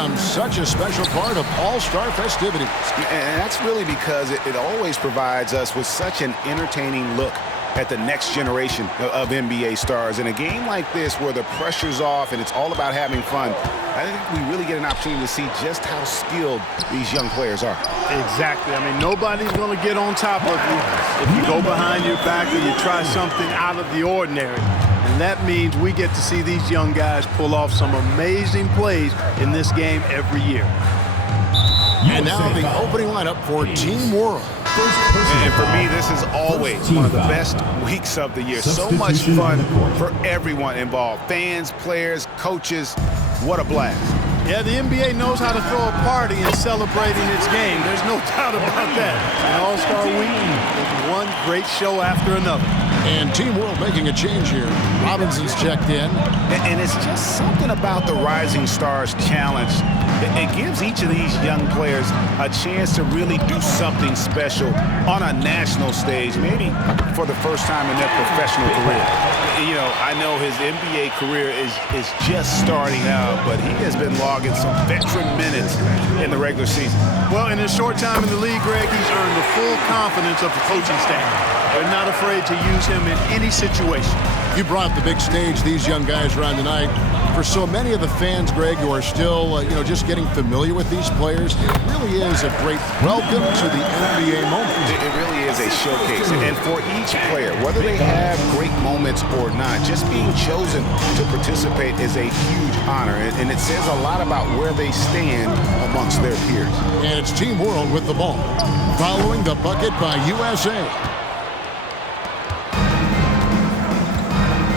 become such a special part of all-star festivities. And that's really because it always provides us with such an entertaining look at the next generation of NBA stars. In a game like this where the pressure's off and it's all about having fun, I think we really get an opportunity to see just how skilled these young players are. Exactly. I mean, nobody's going to get on top of you if you go behind your back or you try something out of the ordinary. And that means we get to see these young guys pull off some amazing plays in this game every year. And now the opening lineup for Team World. And for me, this is always one of the best weeks of the year. So much fun for everyone involved. Fans, players, coaches. What a blast. Yeah, the NBA knows how to throw a party in celebrating its game. There's no doubt about that. And All-Star Week is one great show after another. And Team World making a change here. Robinson's checked in. And it's just something about the Rising Stars Challenge. It gives each of these young players a chance to really do something special on a national stage, maybe for the first time in their professional career. You know, I know his NBA career is just starting out, but he has been logging some veteran minutes in the regular season. Well, in his short time in the league, Greg, he's earned the full confidence of the coaching staff. They're not afraid to use him in any situation. You brought the big stage these young guys are on tonight. For so many of the fans, Greg, who are still, just getting familiar with these players, it really is a great welcome to the NBA moment. It really is a showcase. And for each player, whether they have great moments or not, just being chosen to participate is a huge honor. And it says a lot about where they stand amongst their peers. And it's Team World with the ball, following the bucket by USA.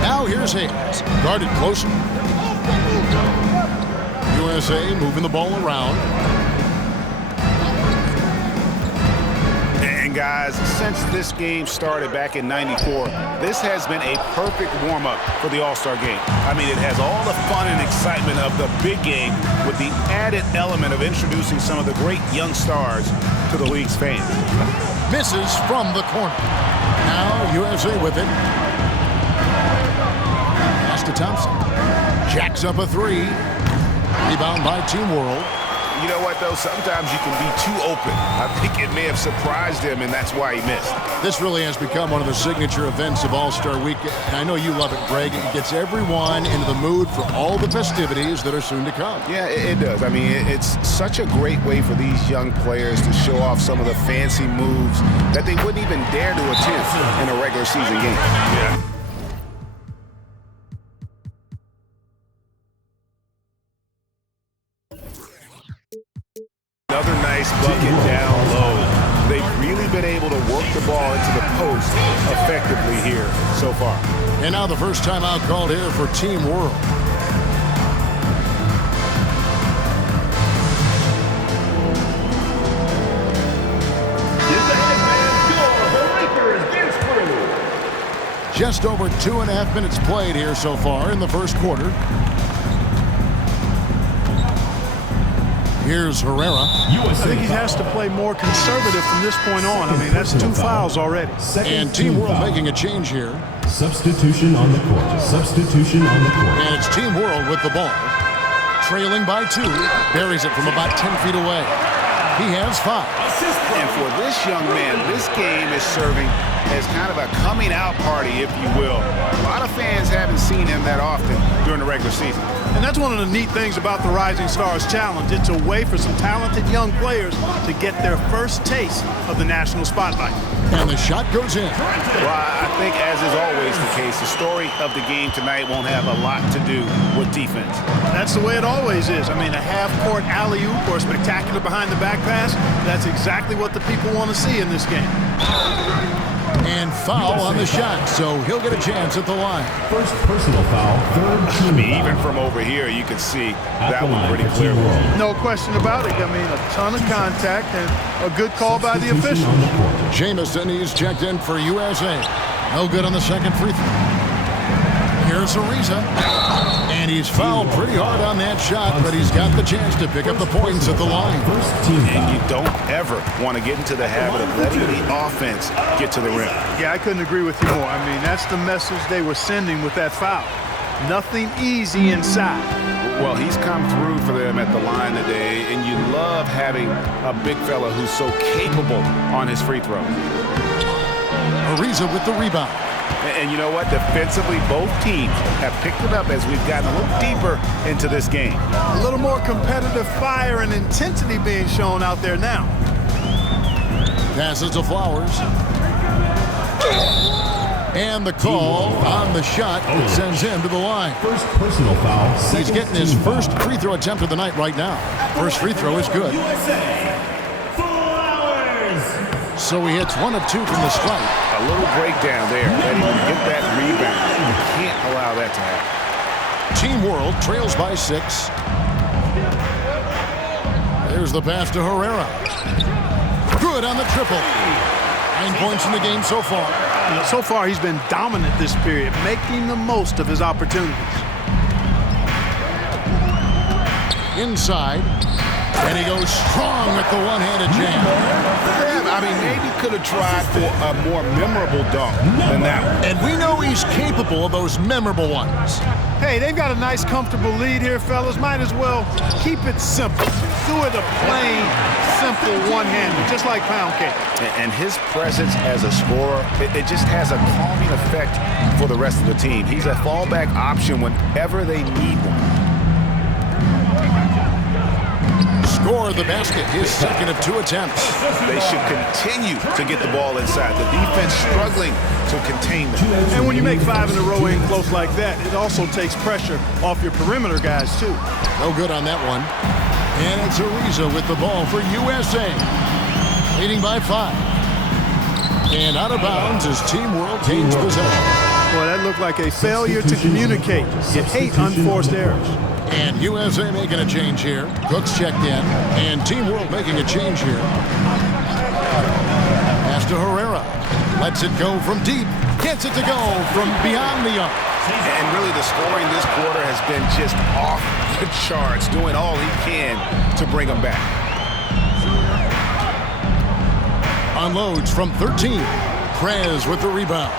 Now here's Hayes, guarded closer. USA moving the ball around. And guys, since this game started back in '94, this has been a perfect warm-up for the All-Star game. I mean, it has all the fun and excitement of the big game with the added element of introducing some of the great young stars to the league's fans. Misses from the corner. Now USA with it. Pass to Thompson. Jacks up a three. Rebound by Team World. You know what, though? Sometimes you can be too open. I think it may have surprised him, and that's why he missed. This really has become one of the signature events of All-Star Week. And I know you love it, Greg. It gets everyone into the mood for all the festivities that are soon to come. Yeah, it does. I mean, it's such a great way for these young players to show off some of the fancy moves that they wouldn't even dare to attempt in a regular season game. Yeah. Another nice bucket down low. They've really been able to work the ball into the post effectively here so far. And now the first timeout called here for Team World. Just over 2.5 minutes played here so far in the first quarter. Here's Herrera. I think he has to play more conservative from this point on. I mean, that's 2 fouls already. And Team World making a change here. Substitution on the court. Substitution on the court. And it's Team World with the ball. Trailing by 2. Buries it from about 10 feet away. He has 5. And for this young man, this game is serving as kind of a coming out party, if you will. A lot of fans haven't seen him that often during the regular season. And that's one of the neat things about the Rising Stars Challenge. It's a way for some talented young players to get their first taste of the national spotlight. And the shot goes in. Well, I think, as is always the case, the story of the game tonight won't have a lot to do with defense. That's the way it always is. I mean, a half-court alley-oop or a spectacular behind-the-back pass, that's exactly what the people want to see in this game. And foul on the shot, so he'll get a chance at the line. First personal foul, third team I mean, foul. even from over here, you can see that one pretty clear. No question about it. I mean, a ton of contact and a good call by the official. Jamison, he's checked in for USA. No good on the second free throw. Here's Ariza. And he's fouled pretty hard on that shot, but he's got the chance to pick up the points at the line. And you don't ever want to get into the habit of letting the offense get to the rim. Yeah, I couldn't agree with you more. I mean, that's the message they were sending with that foul. Nothing easy inside. Well, he's come through for them at the line today, and you love having a big fella who's so capable on his free throws. Ariza with the rebound. And you know what? Defensively, both teams have picked it up as we've gotten a little deeper into this game. A little more competitive fire and intensity being shown out there now. Passes to Flowers. And the call on the shot sends him to the line. First personal foul. He's getting his first free throw attempt of the night right now. First free throw is good. So he hits 1 of 2 from the stripe. A little breakdown there. Letting him get that rebound. You can't allow that to happen. Team World trails by 6. There's the pass to Herrera. Good on the triple. 9 points in the game so far. So far, he's been dominant this period, making the most of his opportunities. Inside. And he goes strong with the one-handed jam. Yeah, I mean, maybe could have tried for a more memorable dunk than that one. And we know he's capable of those memorable ones. Hey, they've got a nice, comfortable lead here, fellas. Might as well keep it simple. Do it a plain, simple one-hander, just like pound cake. And his presence as a scorer, it just has a calming effect for the rest of the team. He's a fallback option whenever they need one. Score the basket, his second of 2 attempts. They should continue to get the ball inside. The defense struggling to contain them. And when you make 5 in a row in close like that, it also takes pressure off your perimeter guys, too. No good on that one. And it's Ariza with the ball for USA. Leading by 5. And out of bounds as Team World gains possession. Boy, that looked like a failure to communicate. You hate unforced errors. And USA making a change here. Cook's checked in. And Team World making a change here. Pass to Herrera. Lets it go from deep. Gets it to go from beyond the arc. And really the scoring this quarter has been just off the charts, doing all he can to bring them back. Unloads from 13. Prez with the rebound.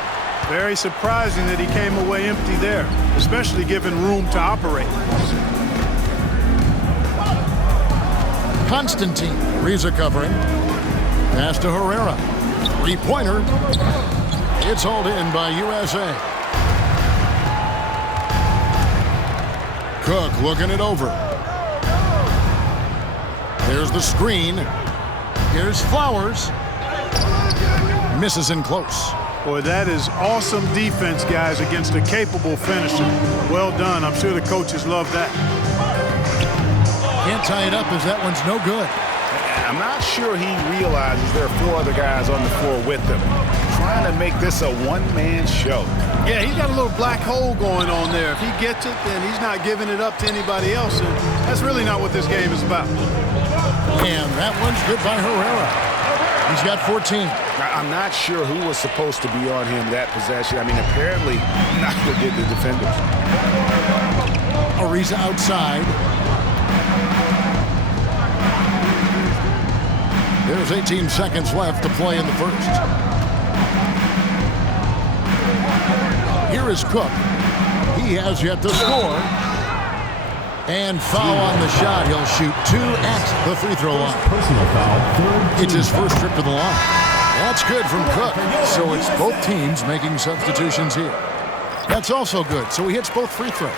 Very surprising that he came away empty there, especially given room to operate. Constantine. Ariza covering. Pass to Herrera. 3-pointer. It's hauled in by USA. Cook looking it over. There's the screen. Here's Flowers. Misses in close. Boy, that is awesome defense, guys, against a capable finisher. Well done. I'm sure the coaches love that. Can't tie it up as that one's no good. I'm not sure he realizes there are 4 other guys on the floor with him, trying to make this a one-man show. Yeah, he's got a little black hole going on there. If he gets it, then he's not giving it up to anybody else, and that's really not what this game is about. And that one's good by Herrera. He's got 14. I'm not sure who was supposed to be on him that possession. I mean, apparently neither did the defenders. Ariza outside. There's 18 seconds left to play in the first. Here is Cook. He has yet to score. And foul on the shot. He'll shoot 2 at the free throw line. Personal foul. It's his first trip to the line. That's good from Cook. So it's both teams making substitutions here. That's also good. So he hits both free throws.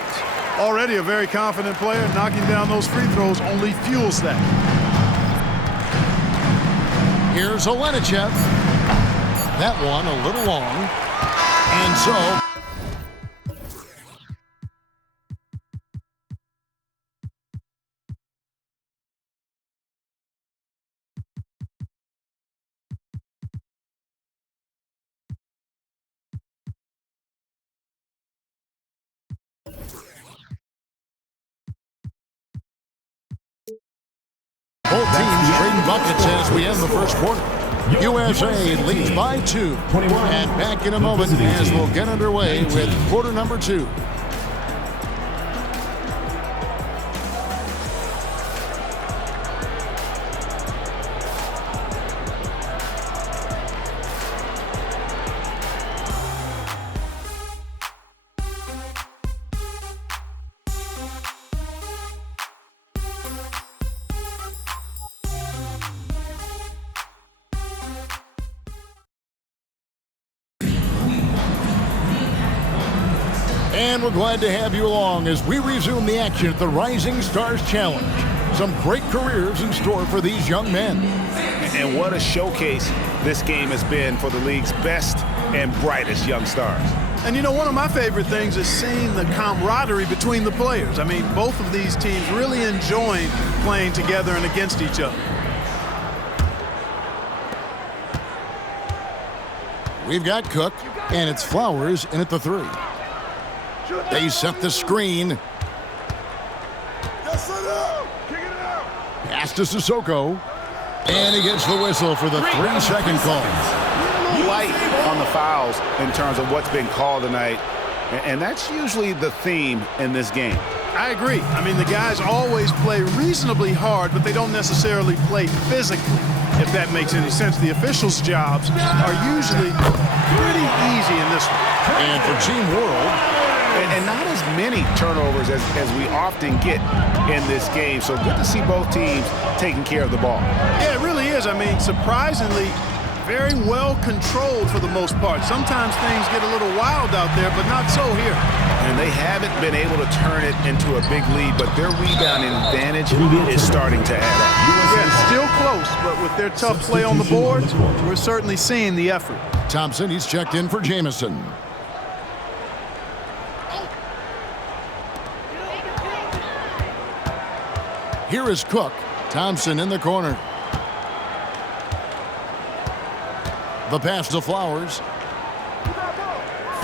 Already a very confident player. Knocking down those free throws only fuels that. Here's Olenichev. That one a little long. And so both teams trading buckets as we end the first quarter. USA leads by 2. And back in a moment as we'll get underway with quarter number 2. And we're glad to have you along as we resume the action at the Rising Stars Challenge. Some great careers in store for these young men. And what a showcase this game has been for the league's best and brightest young stars. And you know, one of my favorite things is seeing the camaraderie between the players. I mean, both of these teams really enjoying playing together and against each other. We've got Cook, and it's Flowers in at the 3. They set the screen. Pass to Sissoko. And he gets the whistle for the 3-second call. Light on the fouls in terms of what's been called tonight. And that's usually the theme in this game. I agree. I mean, the guys always play reasonably hard, but they don't necessarily play physically, if that makes any sense. The officials' jobs are usually pretty easy in this one. And for Team World, and not as many turnovers as we often get in this game. So good to see both teams taking care of the ball. Yeah, it really is. I mean, surprisingly, very well controlled for the most part. Sometimes things get a little wild out there, but not so here. And they haven't been able to turn it into a big lead, but their rebounding advantage is starting to add up. Yeah, still close, but with their tough play on the boards, we're certainly seeing the effort. Thompson, he's checked in for Jamison. Here is Cook. Thompson in the corner. The pass to Flowers.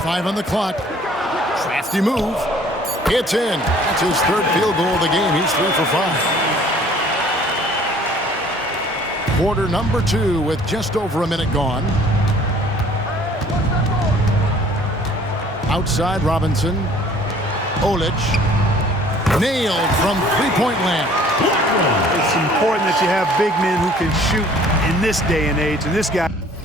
5 on the clock. Crafty move. It's in. That's his 3rd field goal of the game. He's 3 for 5. Quarter number 2 with just over a minute gone. Outside Robinson. Olic. Nailed from 3-point land. It's important that you have big men who can shoot in this day and age, and this guy